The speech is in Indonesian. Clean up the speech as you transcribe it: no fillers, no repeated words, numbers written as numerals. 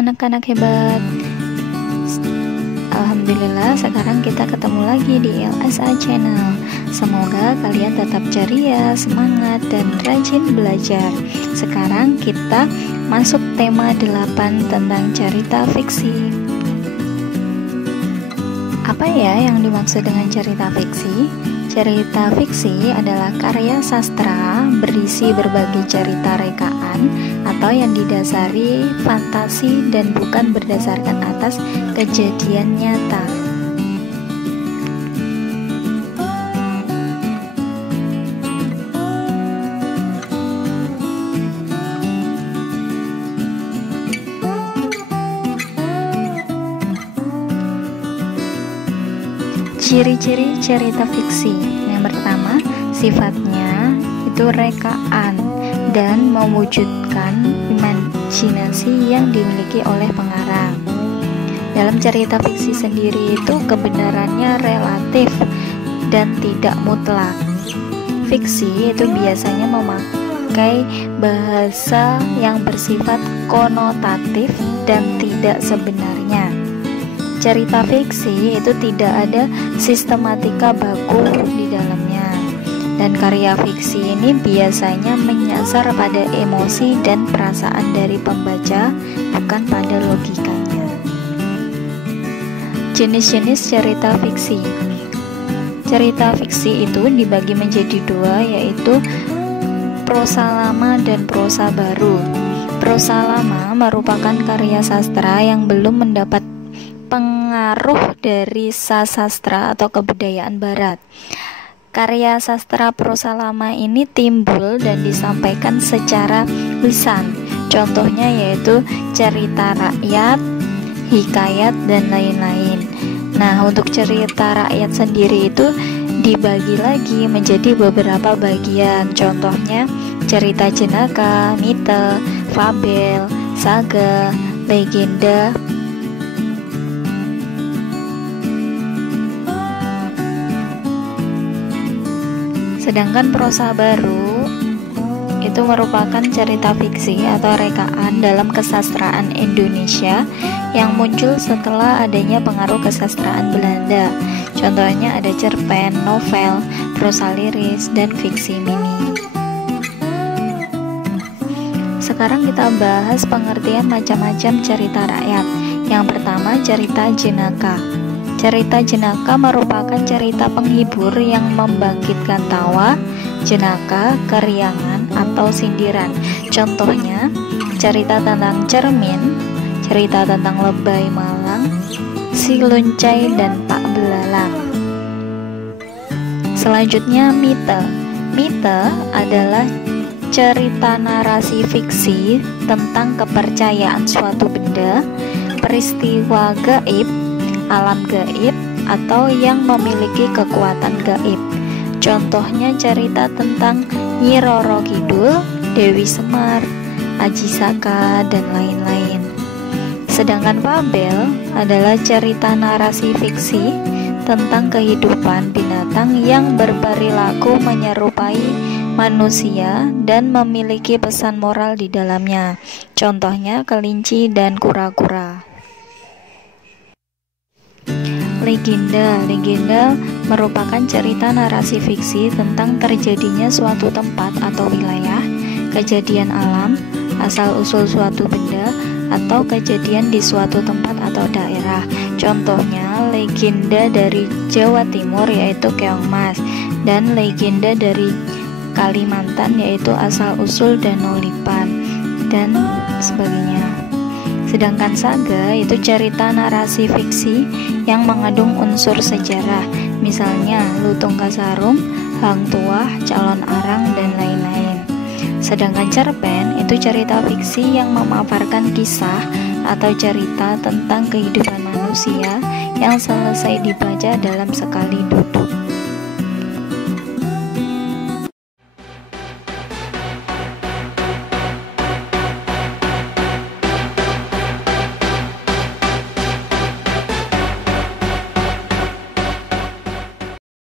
anak-anak hebat. Alhamdulillah sekarang kita ketemu lagi di LSA Channel. Semoga kalian tetap ceria, semangat, dan rajin belajar. Sekarang kita masuk tema 8 tentang cerita fiksi. Apa ya yang dimaksud dengan cerita fiksi? Cerita fiksi adalah karya sastra berisi berbagai cerita rekaan atau yang didasari fantasi dan bukan berdasarkan atas kejadian nyata. Ciri-ciri cerita fiksi. Yang pertama, sifatnya itu rekaan dan mewujudkan imajinasi yang dimiliki oleh pengarang. Dalam cerita fiksi sendiri itu kebenarannya relatif dan tidak mutlak. Fiksi itu biasanya memakai bahasa yang bersifat konotatif dan tidak sebenarnya. Cerita fiksi itu tidak ada sistematika baku di dalamnya, dan karya fiksi ini biasanya menyasar pada emosi dan perasaan dari pembaca, bukan pada logikanya. Jenis-jenis cerita fiksi. Cerita fiksi itu dibagi menjadi dua, yaitu prosa lama dan prosa baru. Prosa lama merupakan karya sastra yang belum mendapat pengaruh dari sastra atau kebudayaan barat. Karya sastra prosa lama ini timbul dan disampaikan secara lisan. Contohnya yaitu cerita rakyat, hikayat, dan lain-lain. Nah, untuk cerita rakyat sendiri itu dibagi lagi menjadi beberapa bagian. Contohnya cerita jenaka, mite, fabel, saga, legenda. Sedangkan prosa baru itu merupakan cerita fiksi atau rekaan dalam kesastraan Indonesia yang muncul setelah adanya pengaruh kesastraan Belanda. Contohnya ada cerpen, novel, prosa liris, dan fiksi mini. Sekarang kita bahas pengertian macam-macam cerita rakyat. Yang pertama, cerita jenaka. Cerita jenaka merupakan cerita penghibur yang membangkitkan tawa, jenaka, keriangan, atau sindiran. Contohnya, cerita tentang cermin, cerita tentang lebay malang, si luncai, dan pak belalang. Selanjutnya, mite. Mite adalah cerita narasi fiksi tentang kepercayaan suatu benda, peristiwa gaib, alam gaib, atau yang memiliki kekuatan gaib. Contohnya cerita tentang Nyi Roro Kidul, Dewi Semar, Aji Saka, dan lain-lain. Sedangkan fabel adalah cerita narasi fiksi tentang kehidupan binatang yang berperilaku menyerupai manusia dan memiliki pesan moral di dalamnya. Contohnya kelinci dan kura-kura. Legenda. Legenda merupakan cerita narasi fiksi tentang terjadinya suatu tempat atau wilayah, kejadian alam, asal-usul suatu benda, atau kejadian di suatu tempat atau daerah. Contohnya legenda dari Jawa Timur yaitu Keong Mas, dan legenda dari Kalimantan yaitu asal-usul Danau Lipan, dan sebagainya. Sedangkan saga itu cerita narasi fiksi yang mengandung unsur sejarah, misalnya Lutung Kasarung, Hang Tuah, Calon Arang, dan lain-lain. Sedangkan cerpen itu cerita fiksi yang memaparkan kisah atau cerita tentang kehidupan manusia yang selesai dibaca dalam sekali duduk.